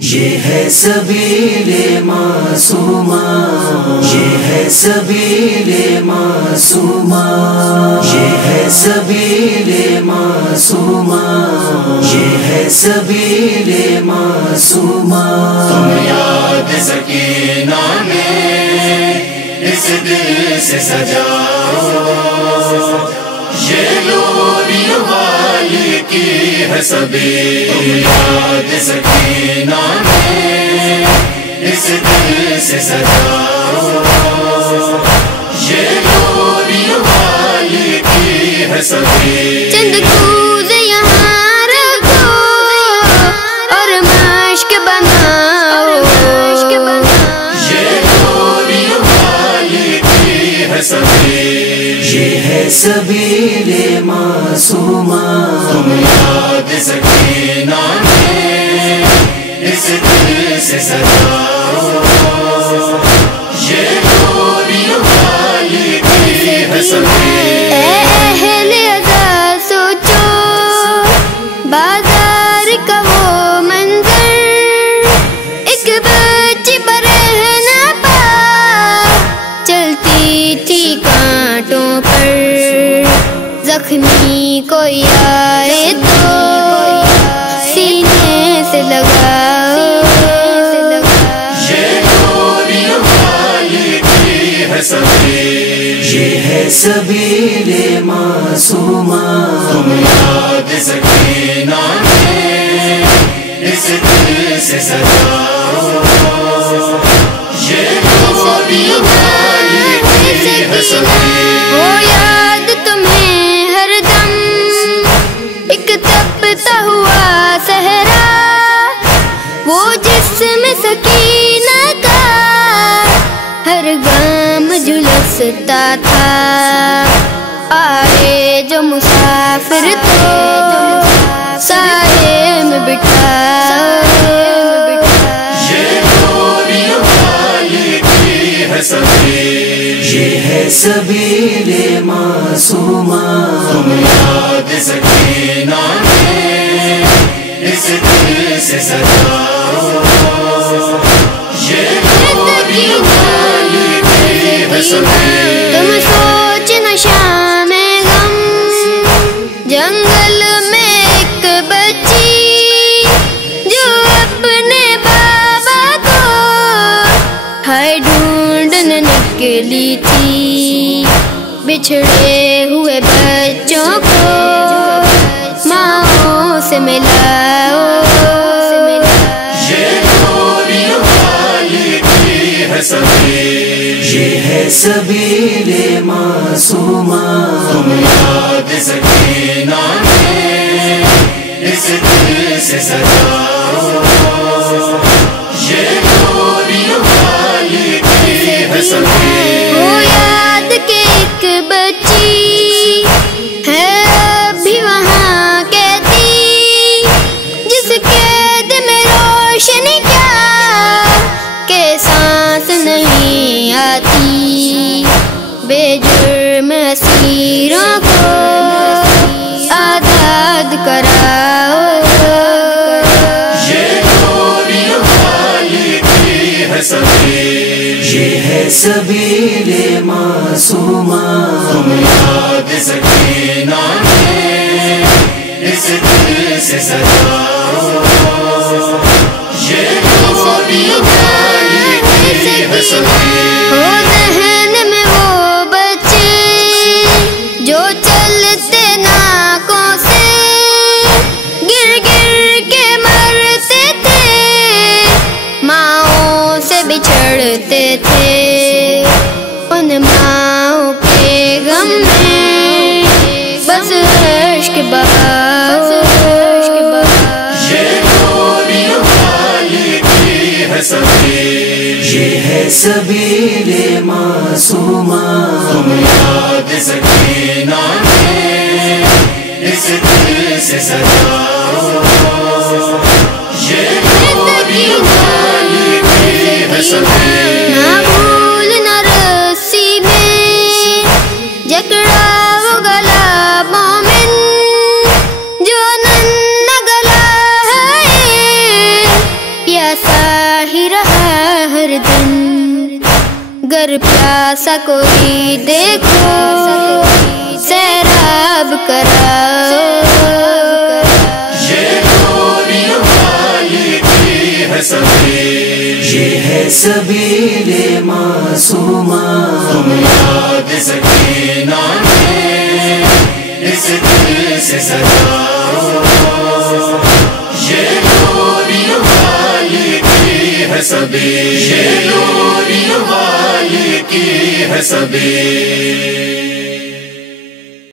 یہ ہے سبیل معصومہ، یہ ہے سبیل معصومہ، یہ ہے سبیل معصومہ، یہ ہے سبیل معصومہ۔ تم یاد سکینہ میں اس دل سے سجاؤ، یہ لوری والی کی ہے سبیل۔ تم یاد سکینہ میں اس دل سے سجاؤ، یہ لوری والی کی ہے سبیل۔ چند کوز یہاں رکھو اور مشق بناؤ، یہ لوری والی کی ہے سبیل۔ یہ ہے سبیل معصومہ، تم یاد سکینہ میں اس دل سے سجاؤ، یہ لوری والی کی ہے سبیل۔ اے اہل اذا سوچو بازار کا وہ منظر، ایک بچی برہنہ پا چلتی تھی کانٹوں پر، زخمی کوئی آئے تو سینے سے لگاؤ، یہ لوری والی کی ہے سبیل۔ یہ ہے سبیل معصومہ، تم یاد سکینہ میں اس دل سے سجاؤ، یہ لوری والی کی ہے سبیل۔ وہ یاد تمہیں ہر دم ایک تپتا ہوا صحرا، وہ جسم سکینہ کا ہر گام جھلستا تھا، آئے جو مسافر تو سائے میں بٹھاؤ، یہ لوری والی کی ہے سبیل۔ یہ ہے سبیل معصومہ، تم یاد سکینہ میں اس دل سے سجاؤ، یہ لوری والی کی ہے سبیل۔ تم سوچنا شام غم جنگل میں ایک بچی جو اپنے بابا کو ہائے ڈھونڈنے نکلی تھی، بچھڑے ہوئے بچوں کو ماں سے ملاؤ، یہ لوری والی کی ہے سبیل۔ یہ ہے سبیل معصومہ، تم یاد سکینہ میں اس دل سے سجاؤ، یہ لوری والی کی ہے سبیل۔ وہ یاد کہ ایک بچی ہے ابھی وہاں کہتی، جس قید میں روشنی کیا کہ سانس نہیں آتی، بے جرم اسیروں کو آزاد کراؤ، یہ لوری والی کی ہے سبیل۔ یہ ہے سبیل معصومہ، تم یاد سکینہ میں اس دل سے سجاؤ، یہ لوری والی کی ہے سبیل۔ ہو ذہن میں وہ بچے جو چلتے ناکوں سے گر گر کے مرتے تھے، ماؤں سے بچھڑتے تھے، ان ماؤں کے غم میں بس اشک بہاؤ، یہ لوری والی کی ہے سبیل۔ یہ ہے سبیل معصومہ، تم یاد سکینہ میں اس دل سے سجاؤ، یہ لوری والی کی ہے سبیل۔ نہ بھول نہ رسی میں جکڑا وہ گلا مومن جو نن گلا ہے، سا کوئی دیکھو سیراب کراؤ یہ نوری والی کی ہے سبیل یہ ہے سبیل معصومہ تم یاد سکینہ میں اس دل سے سجاؤ یہ نوری والی کی ہے سبیل یہ نوری والی کی ہے سبیل